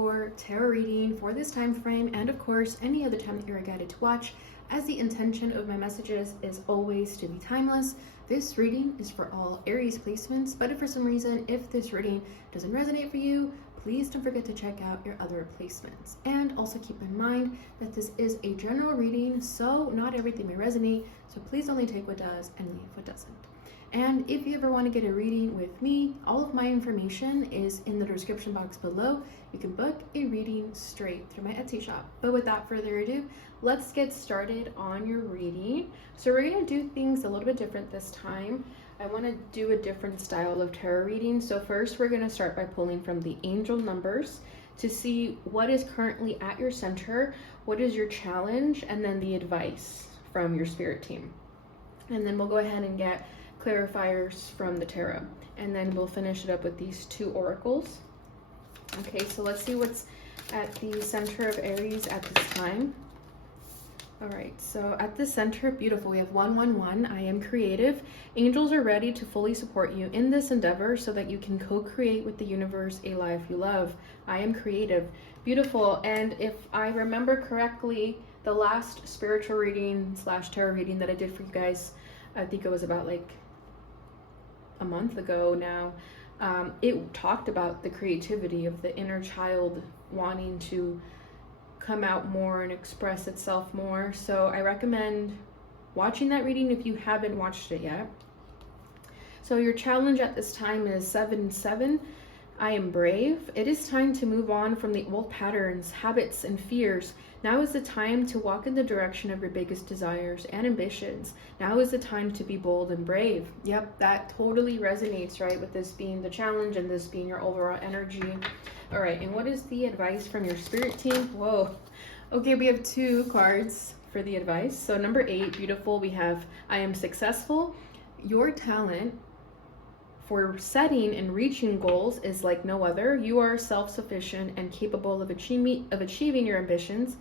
your tarot reading for this time frame, and of course any other time that you're guided to watch, as the intention of my messages is always to be timeless. This reading is for all Aries placements, but if for some reason, if this reading doesn't resonate for you, please don't forget to check out your other placements. And also keep in mind that this is a general reading, so not everything may resonate, so please only take what does and leave what doesn't. And if you ever want to get a reading with me, all of my information is in the description box below. You can book a reading straight through my Etsy shop. But without further ado, let's get started on your reading. So we're going to do things a little bit different this time. I want to do a different style of tarot reading. So first we're going to start by pulling from the angel numbers to see what is currently at your center, what is your challenge, and then the advice from your spirit team. And then we'll go ahead and get clarifiers from the tarot, and then we'll finish it up with these two oracles. Okay, so let's see what's at the center of Aries at this time. All right, so at the center, beautiful, we have 111. I am creative. Angels are ready to fully support you in this endeavor so that you can co-create with the universe a life you love. I am creative. Beautiful. And if I remember correctly, the last spiritual reading / tarot reading that I did for you guys, I think it was about like a month ago now, it talked about the creativity of the inner child wanting to come out more and express itself more. So I recommend watching that reading if you haven't watched it yet. So your challenge at this time is 7-7. I am brave. It is time to move on from the old patterns, habits, and fears. Now is the time to walk in the direction of your biggest desires and ambitions. Now is the time to be bold and brave. Yep, that totally resonates, right? With this being the challenge and this being your overall energy. All right, and what is the advice from your spirit team? Whoa. Okay, we have two cards for the advice. So number 8, beautiful, we have I am successful. Your talent for setting and reaching goals is like no other. You are self-sufficient and capable of achieving your ambitions.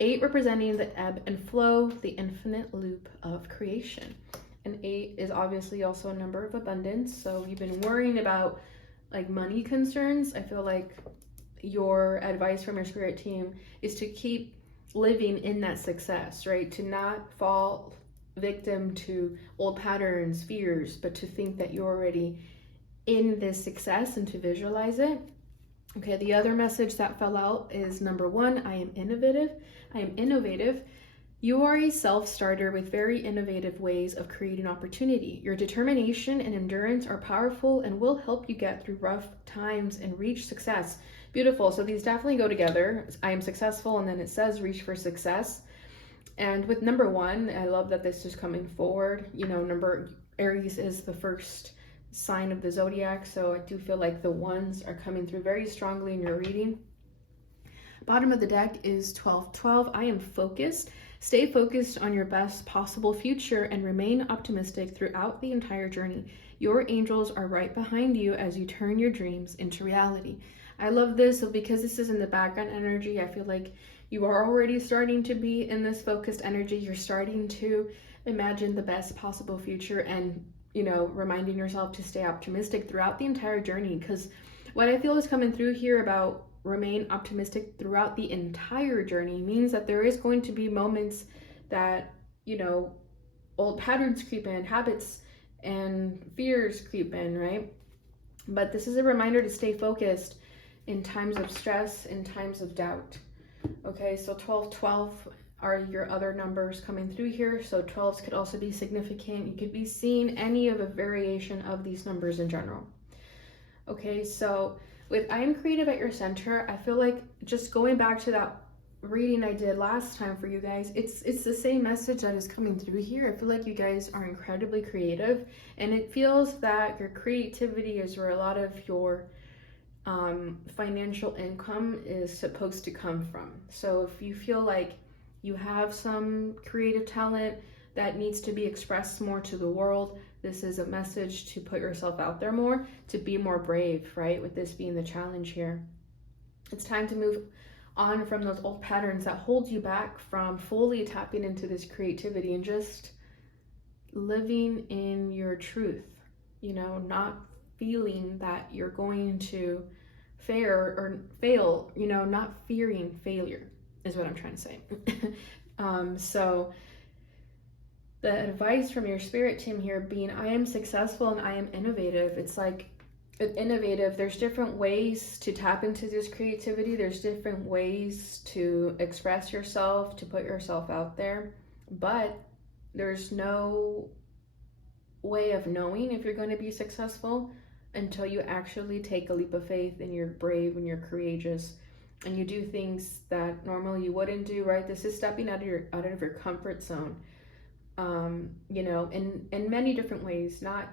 8 representing the ebb and flow, the infinite loop of creation. And 8 is obviously also a number of abundance. So you've been worrying about like money concerns. I feel like your advice from your spirit team is to keep living in that success, right? To not fall victim to old patterns, fears, but to think that you're already in this success and to visualize it. Okay, the other message that fell out is number 1, I am innovative. I am innovative. You are a self-starter with very innovative ways of creating opportunity. Your determination and endurance are powerful and will help you get through rough times and reach success. Beautiful. So these definitely go together. I am successful, and then it says reach for success. And with number 1, I love that this is coming forward. You know, Aries is the first sign of the zodiac, so I do feel like the ones are coming through very strongly in your reading. Bottom of the deck is 12-12. I am focused. Stay focused on your best possible future and remain optimistic throughout the entire journey. Your angels are right behind you as you turn your dreams into reality. I love this. So because this is in the background energy, I feel like you are already starting to be in this focused energy. You're starting to imagine the best possible future and, you know, reminding yourself to stay optimistic throughout the entire journey. Because what I feel is coming through here about remain optimistic throughout the entire journey means that there is going to be moments that, you know, old patterns creep in, habits and fears creep in, right? But this is a reminder to stay focused in times of stress, in times of doubt. Okay, so 12-12 are your other numbers coming through here. So 12s could also be significant. You could be seeing any of a variation of these numbers in general. Okay, so with I am creative at your center, I feel like just going back to that reading I did last time for you guys, it's the same message that is coming through here. I feel like you guys are incredibly creative, and it feels that your creativity is where a lot of your financial income is supposed to come from. So if you feel like you have some creative talent that needs to be expressed more to the world, this is a message to put yourself out there more, to be more brave, right? With this being the challenge here. It's time to move on from those old patterns that hold you back from fully tapping into this creativity and just living in your truth, you know, not feeling that you're going to fail, you know, not fearing failure is what I'm trying to say. So the advice from your spirit team here being, I am successful and I am innovative. It's like, innovative, there's different ways to tap into this creativity. There's different ways to express yourself, to put yourself out there. But there's no way of knowing if you're going to be successful until you actually take a leap of faith and you're brave and you're courageous and you do things that normally you wouldn't do, right? This is stepping out of your comfort zone, you know, in many different ways, not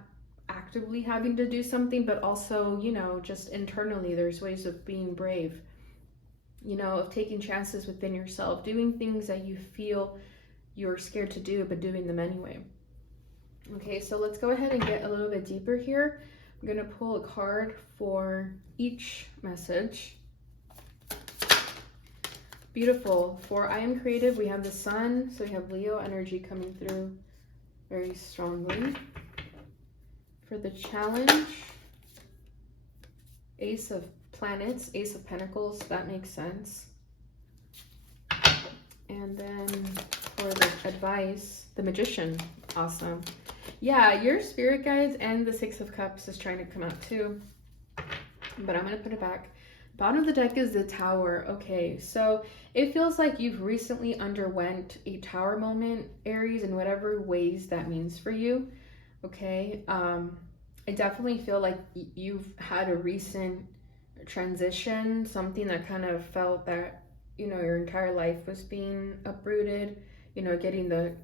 actively having to do something, but also, you know, just internally, there's ways of being brave, you know, of taking chances within yourself, doing things that you feel you're scared to do, but doing them anyway. Okay, so let's go ahead and get a little bit deeper here. I'm going to pull a card for each message. Beautiful. For I am creative, we have the sun, so we have Leo energy coming through very strongly. For the challenge, Ace of Planets, Ace of Pentacles, that makes sense. And then for the advice, the Magician, awesome. Yeah, your spirit guides and the Six of Cups is trying to come out too, but I'm going to put it back. Bottom of the deck is the Tower. Okay, so it feels like you've recently underwent a Tower moment, Aries, in whatever ways that means for you. Okay, I definitely feel like you've had a recent transition, something that kind of felt that, you know, your entire life was being uprooted, you know, getting the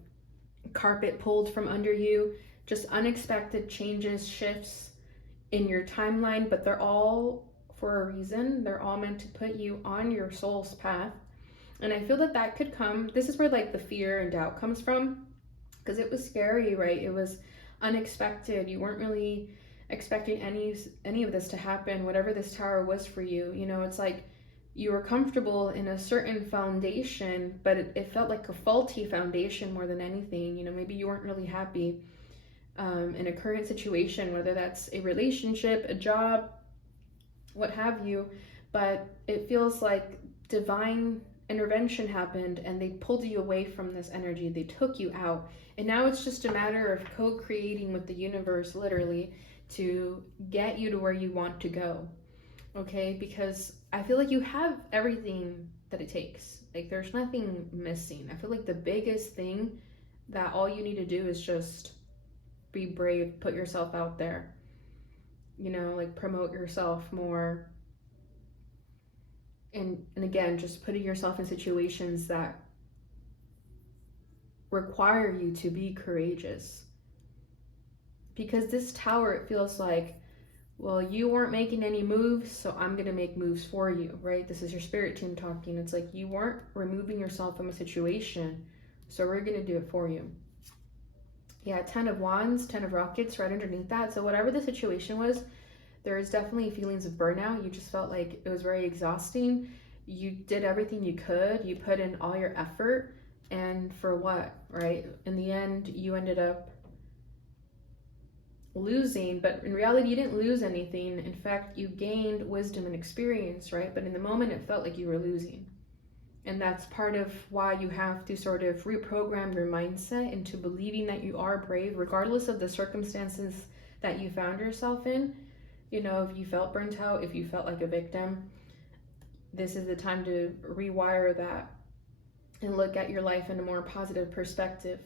carpet pulled from under you, just unexpected changes, shifts in your timeline, but they're all for a reason. They're all meant to put you on your soul's path. And I feel that that could come, this is where like the fear and doubt comes from, because it was scary, right? It was unexpected. You weren't really expecting any of this to happen, whatever this tower was for you. You know, it's like you were comfortable in a certain foundation, but it felt like a faulty foundation more than anything. You know, maybe you weren't really happy in a current situation, whether that's a relationship, a job, what have you, but it feels like divine intervention happened and they pulled you away from this energy. They took you out. And now it's just a matter of co-creating with the universe, literally, to get you to where you want to go. Okay? Because I feel like you have everything that it takes. Like there's nothing missing. I feel like the biggest thing that all you need to do is just be brave, put yourself out there. You know, like promote yourself more. And again, just putting yourself in situations that require you to be courageous. Because this tower, it feels like, well, you weren't making any moves, so I'm going to make moves for you, right? This is your spirit team talking. It's like you weren't removing yourself from a situation, so we're going to do it for you. Yeah, 10 of Wands, 10 of Rockets right underneath that. So whatever the situation was, there is definitely feelings of burnout. You just felt like it was very exhausting. You did everything you could. You put in all your effort. And for what, right? In the end, you ended up losing. But in reality, you didn't lose anything. In fact, you gained wisdom and experience, right? But in the moment, it felt like you were losing. And that's part of why you have to sort of reprogram your mindset into believing that you are brave, regardless of the circumstances that you found yourself in. You know, if you felt burnt out, if you felt like a victim, this is the time to rewire that and look at your life in a more positive perspective,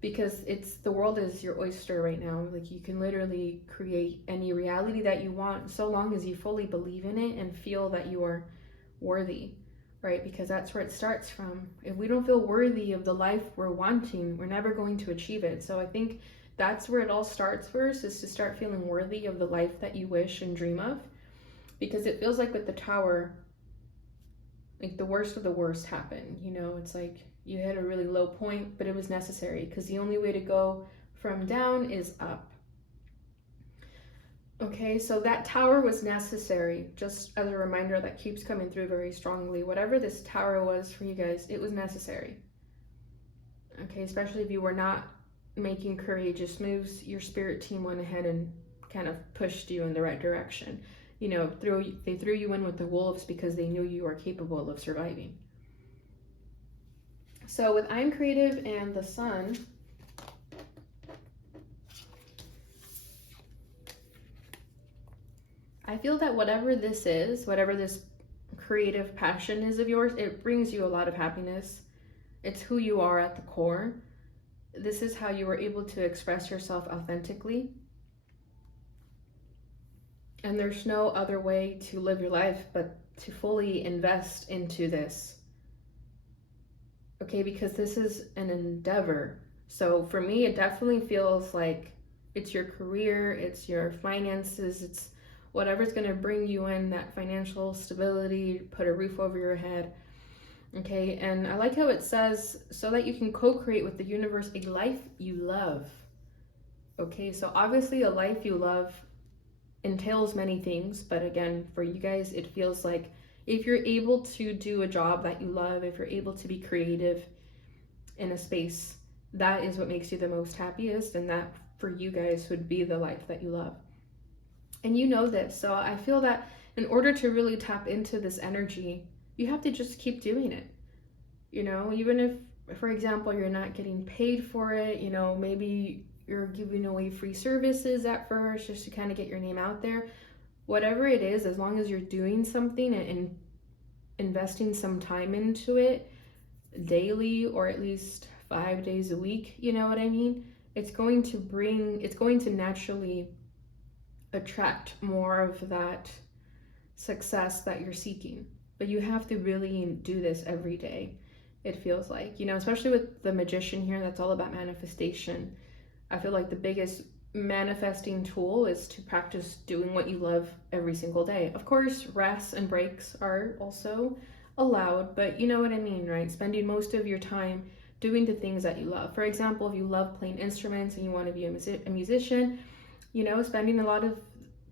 because the world is your oyster right now. Like you can literally create any reality that you want so long as you fully believe in it and feel that you are worthy, right? Because that's where it starts from. If we don't feel worthy of the life we're wanting, we're never going to achieve it. So I think that's where it all starts first, is to start feeling worthy of the life that you wish and dream of. Because it feels like with the Tower, like the worst of the worst happened. You know, it's like you hit a really low point, but it was necessary, because the only way to go from down is up. Okay, so that Tower was necessary. Just as a reminder, that keeps coming through very strongly. Whatever this Tower was for you guys, it was necessary. Okay, especially if you were not making courageous moves, your spirit team went ahead and kind of pushed you in the right direction. they threw you in with the wolves because they knew you are capable of surviving. So with I'm creative and the sun, I feel that whatever this is, whatever this creative passion is of yours, it brings you a lot of happiness. It's who you are at the core. This is how you were able to express yourself authentically. And there's no other way to live your life but to fully invest into this. Okay, because this is an endeavor. So for me, it definitely feels like it's your career, it's your finances, it's whatever's going to bring you in that financial stability, put a roof over your head. Okay, and I like how it says, so that you can co-create with the universe a life you love. Okay, so obviously a life you love entails many things, but again, for you guys, it feels like if you're able to do a job that you love, if you're able to be creative in a space, that is what makes you the most happiest, and that for you guys would be the life that you love. And you know this, so I feel that in order to really tap into this energy, you have to just keep doing it. Even if, for example, you're not getting paid for it, maybe you're giving away free services at first just to kind of get your name out there. Whatever it is, as long as you're doing something and investing some time into it daily, or at least 5 days a week, you know what I mean? It's going to naturally attract more of that success that you're seeking. But you have to really do this every day, it feels like, especially with the magician here, that's all about manifestation. I feel like the biggest manifesting tool is to practice doing what you love every single day. Of course, rests and breaks are also allowed, but you know what I mean, right? Spending most of your time doing the things that you love. For example, if you love playing instruments and you want to be a musician, spending a lot of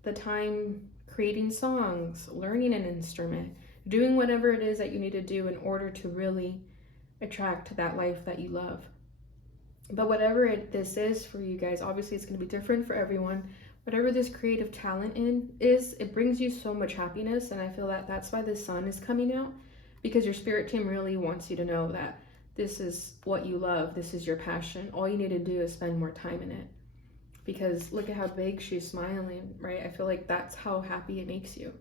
the time creating songs, learning an instrument, doing whatever it is that you need to do in order to really attract that life that you love. But whatever this is for you guys, obviously it's going to be different for everyone. Whatever this creative talent is, it brings you so much happiness, and I feel that that's why the sun is coming out, because your spirit team really wants you to know that this is what you love, this is your passion. All you need to do is spend more time in it. Because look at how big she's smiling, right? I feel like that's how happy it makes you.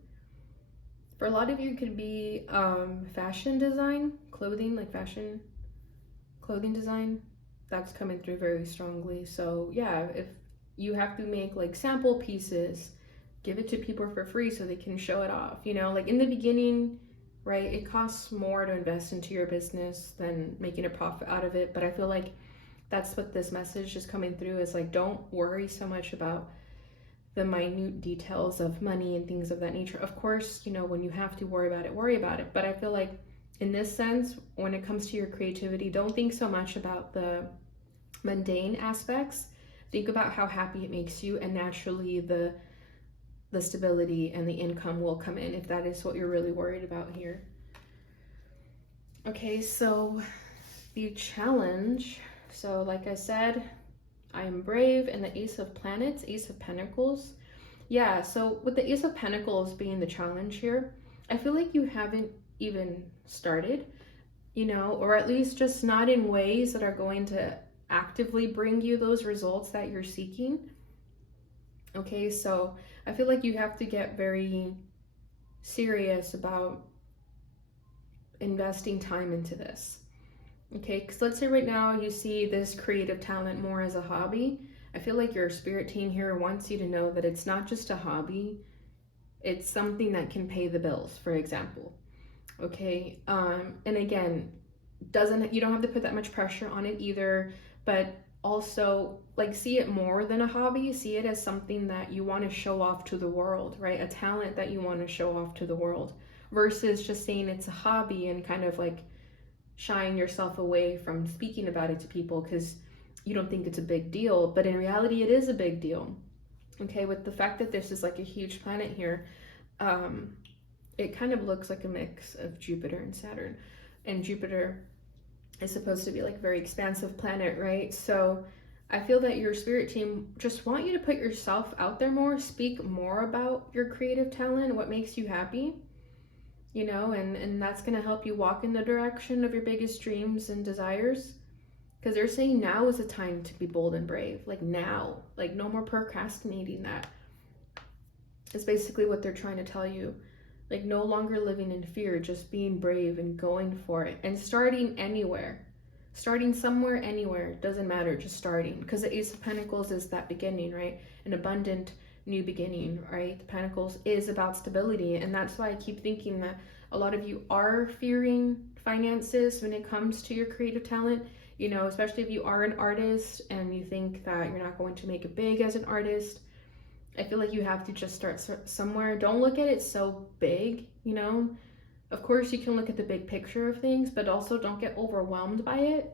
For a lot of you, it could be fashion design, clothing, like fashion clothing design. That's coming through very strongly. So yeah, if you have to make like sample pieces, give it to people for free so they can show it off. Like in the beginning, right, it costs more to invest into your business than making a profit out of it. But I feel like that's what this message is coming through, is like, don't worry so much about the minute details of money and things of that nature. Of course, when you have to worry about it. But I feel like in this sense, when it comes to your creativity, don't think so much about the mundane aspects. Think about how happy it makes you, and naturally the stability and the income will come in if that is what you're really worried about here. Okay, so the challenge. So like I said, I am brave, and the Ace of Planets, Ace of Pentacles. Yeah, so with the Ace of Pentacles being the challenge here, I feel like you haven't even started, or at least just not in ways that are going to actively bring you those results that you're seeking. Okay, so I feel like you have to get very serious about investing time into this. Okay, because let's say right now you see this creative talent more as a hobby. I feel like your spirit team here wants you to know that it's not just a hobby, it's something that can pay the bills, for example. Okay, and again, you don't have to put that much pressure on it either, but also like see it more than a hobby. See it as something that you want to show off to the world, right? A talent that you want to show off to the world, versus just saying it's a hobby and kind of like shying yourself away from speaking about it to people because you don't think it's a big deal. But in reality, it is a big deal. Okay, with the fact that this is like a huge planet here, it kind of looks like a mix of Jupiter and Saturn. And Jupiter is supposed to be like a very expansive planet, right? So I feel that your spirit team just want you to put yourself out there more, speak more about your creative talent, what makes you happy, you know, and that's going to help you walk in the direction of your biggest dreams and desires. Because they're saying now is the time to be bold and brave. Like now, like no more procrastinating that. Is basically what they're trying to tell you. Like no longer living in fear, just being brave and going for it and starting anywhere. Starting somewhere, anywhere, doesn't matter, just starting. Because the Ace of Pentacles is that beginning, right? An abundant new beginning, right? The Pentacles is about stability. And that's why I keep thinking that a lot of you are fearing finances when it comes to your creative talent. You know, especially if you are an artist and you think that you're not going to make it big as an artist. I feel like you have to just start somewhere. Don't look at it so big, you know. Of course, you can look at the big picture of things, but also don't get overwhelmed by it.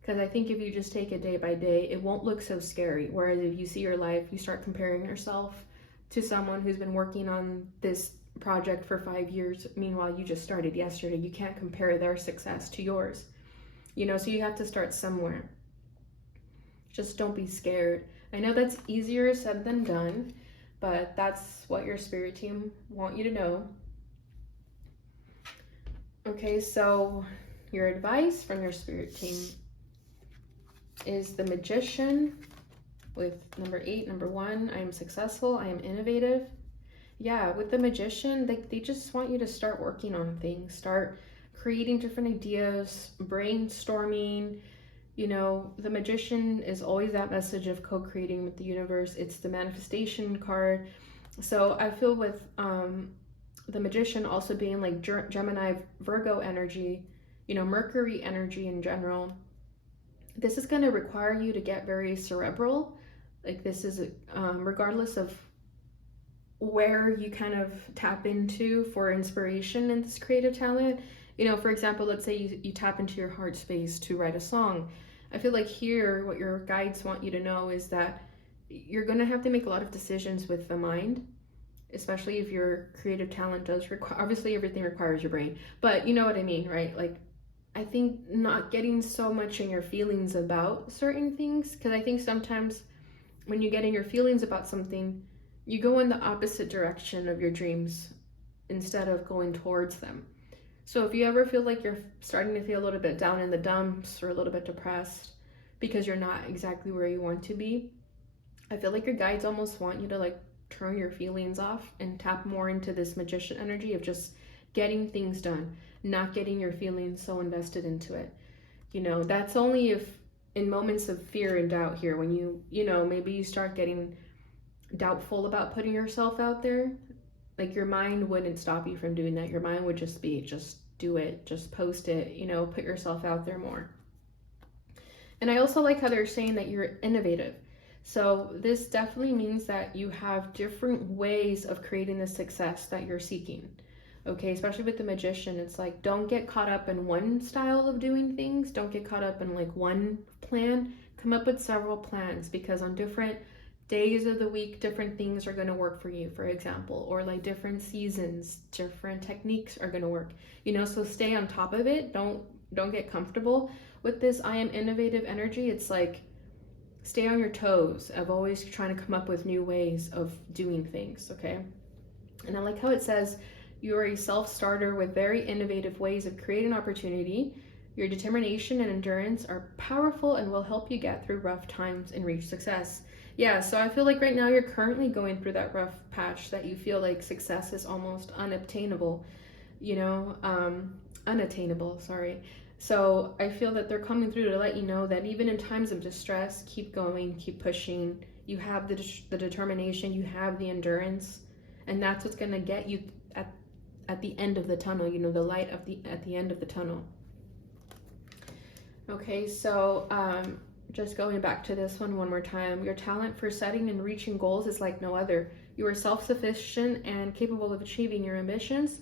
Because I think if you just take it day by day, it won't look so scary. Whereas if you see your life, you start comparing yourself to someone who's been working on this project for 5 years. Meanwhile, you just started yesterday. You can't compare their success to yours. You know, so you have to start somewhere. Just don't be scared. I know that's easier said than done, but that's what your spirit team want you to know. Okay, so your advice from your spirit team is the Magician with number 8, number 1. I am successful. I am innovative. Yeah, with the Magician, they just want you to start working on things. Start creating different ideas, brainstorming. You know, the Magician is always that message of co-creating with the universe. It's the manifestation card. So I feel with the Magician also being like Gemini, Virgo energy, you know, Mercury energy in general, this is going to require you to get very cerebral. Like this is regardless of where you kind of tap into for inspiration in this creative talent. You know, for example, let's say you tap into your heart space to write a song. I feel like here, what your guides want you to know is that you're going to have to make a lot of decisions with the mind, especially if your creative talent does require, obviously everything requires your brain, but you know what I mean, right? Like, I think not getting so much in your feelings about certain things, because I think sometimes when you get in your feelings about something, you go in the opposite direction of your dreams instead of going towards them. So if you ever feel like you're starting to feel a little bit down in the dumps or a little bit depressed because you're not exactly where you want to be, I feel like your guides almost want you to like turn your feelings off and tap more into this Magician energy of just getting things done, not getting your feelings so invested into it. You know, that's only if in moments of fear and doubt here, when you know, maybe you start getting doubtful about putting yourself out there. Like your mind wouldn't stop you from doing that. Your mind would just be, just do it, just post it, you know, put yourself out there more. And I also like how they're saying that you're innovative. So this definitely means that you have different ways of creating the success that you're seeking. Okay, especially with the Magician, it's like, don't get caught up in one style of doing things. Don't get caught up in like one plan. Come up with several plans, because on different days of the week, different things are going to work for you, for example, or like different seasons, different techniques are going to work, you know. So stay on top of it. Don't get comfortable with this I am innovative energy. It's like, stay on your toes of always trying to come up with new ways of doing things. Okay, and I like how it says you are a self-starter with very innovative ways of creating opportunity. Your determination and endurance are powerful and will help you get through rough times and reach success. Yeah, so I feel like right now you're currently going through that rough patch that you feel like success is almost unobtainable, you know, unattainable, sorry. So I feel that they're coming through to let you know that even in times of distress, keep going, keep pushing. You have the determination, you have the endurance, and that's what's going to get you at the end of the tunnel, you know, the light at the end of the tunnel. Okay, so just going back to this one more time, your talent for setting and reaching goals is like no other. You are self-sufficient and capable of achieving your ambitions.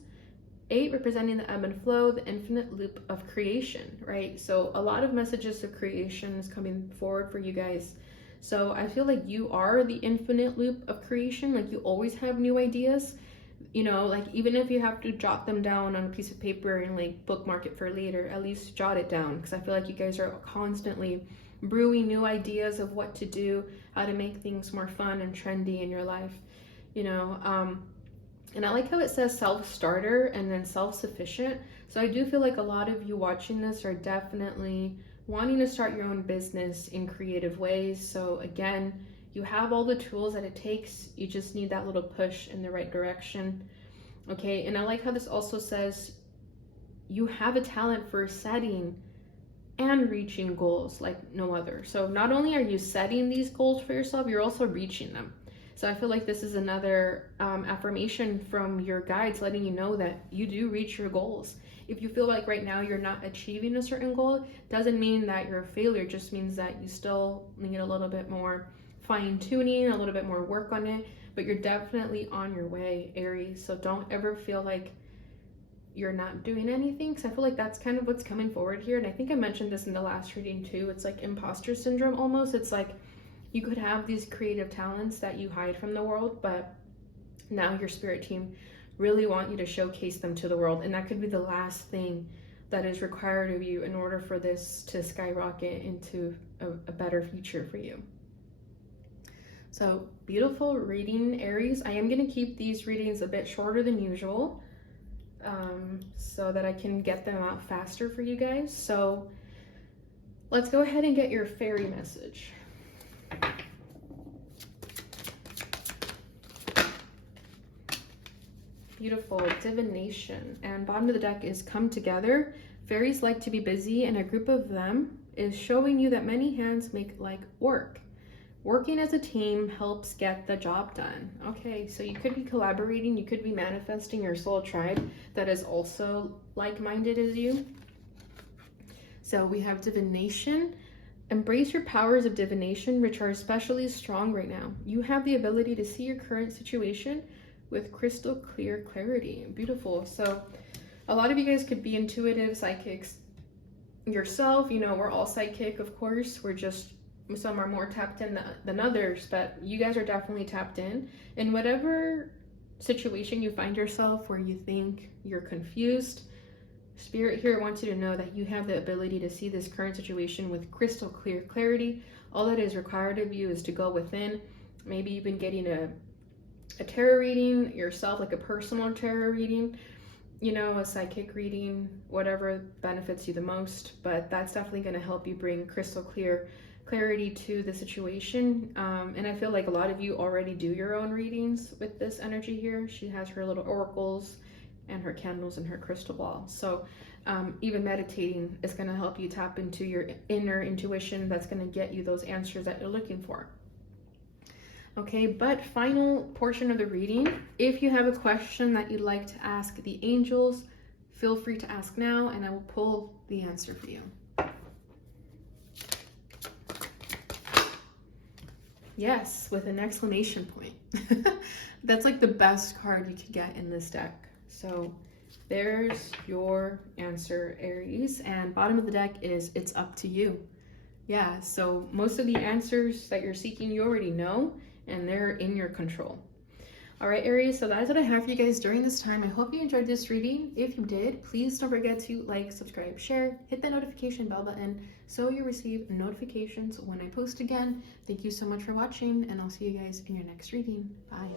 8, representing the ebb and flow, the infinite loop of creation, right? So a lot of messages of creation is coming forward for you guys. So I feel like you are the infinite loop of creation. Like you always have new ideas, you know, like even if you have to jot them down on a piece of paper and like bookmark it for later, at least jot it down, because I feel like you guys are constantly brewing new ideas of what to do, how to make things more fun and trendy in your life, you know. And I like how it says self-starter and then self-sufficient. So I do feel like a lot of you watching this are definitely wanting to start your own business in creative ways. So again, you have all the tools that it takes. You just need that little push in the right direction. Okay, and I like how this also says you have a talent for setting and reaching goals like no other. So not only are you setting these goals for yourself, you're also reaching them. So I feel like this is another affirmation from your guides letting you know that you do reach your goals. If you feel like right now you're not achieving a certain goal, doesn't mean that you're a failure, it just means that you still need a little bit more fine tuning, a little bit more work on it, but you're definitely on your way, Aries. So don't ever feel like you're not doing anything, because I feel like that's kind of what's coming forward here. And I think I mentioned this in the last reading too. It's like imposter syndrome almost. It's like you could have these creative talents that you hide from the world, but now your spirit team really want you to showcase them to the world. And that could be the last thing that is required of you in order for this to skyrocket into a better future for you. So beautiful reading, Aries. I am going to keep these readings a bit shorter than usual, so that I can get them out faster for you guys. So let's go ahead and get your fairy message. Beautiful, divination. And bottom of the deck is come together. Fairies like to be busy, and a group of them is showing you that many hands make like work. Working as a team helps get the job done. Okay, so you could be collaborating, you could be manifesting your soul tribe that is also like-minded as you. So we have divination. Embrace your powers of divination, which are especially strong right now. You have the ability to see your current situation with crystal clear clarity. Beautiful. So a lot of you guys could be intuitive psychics yourself. You know, we're all psychic, of course. We're just, some are more tapped in than others, but you guys are definitely tapped in. In whatever situation you find yourself where you think you're confused, Spirit here wants you to know that you have the ability to see this current situation with crystal clear clarity. All that is required of you is to go within. Maybe you've been getting a tarot reading yourself, like a personal tarot reading, you know, a psychic reading, whatever benefits you the most, but that's definitely going to help you bring crystal clear clarity to the situation. And I feel like a lot of you already do your own readings with this energy here. She has her little oracles and her candles and her crystal ball. So even meditating is going to help you tap into your inner intuition. That's going to get you those answers that you're looking for. Okay, but final portion of the reading. If you have a question that you'd like to ask the angels, feel free to ask now and I will pull the answer for you. Yes, with an exclamation point. That's like the best card you could get in this deck. So there's your answer, Aries. And bottom of the deck is it's up to you. Yeah, so most of the answers that you're seeking, you already know, and they're in your control. All right, Aries, so that is what I have for you guys during this time. I hope you enjoyed this reading. If you did, please don't forget to like, subscribe, share, hit the notification bell button so you receive notifications when I post again. Thank you so much for watching, and I'll see you guys in your next reading. Bye.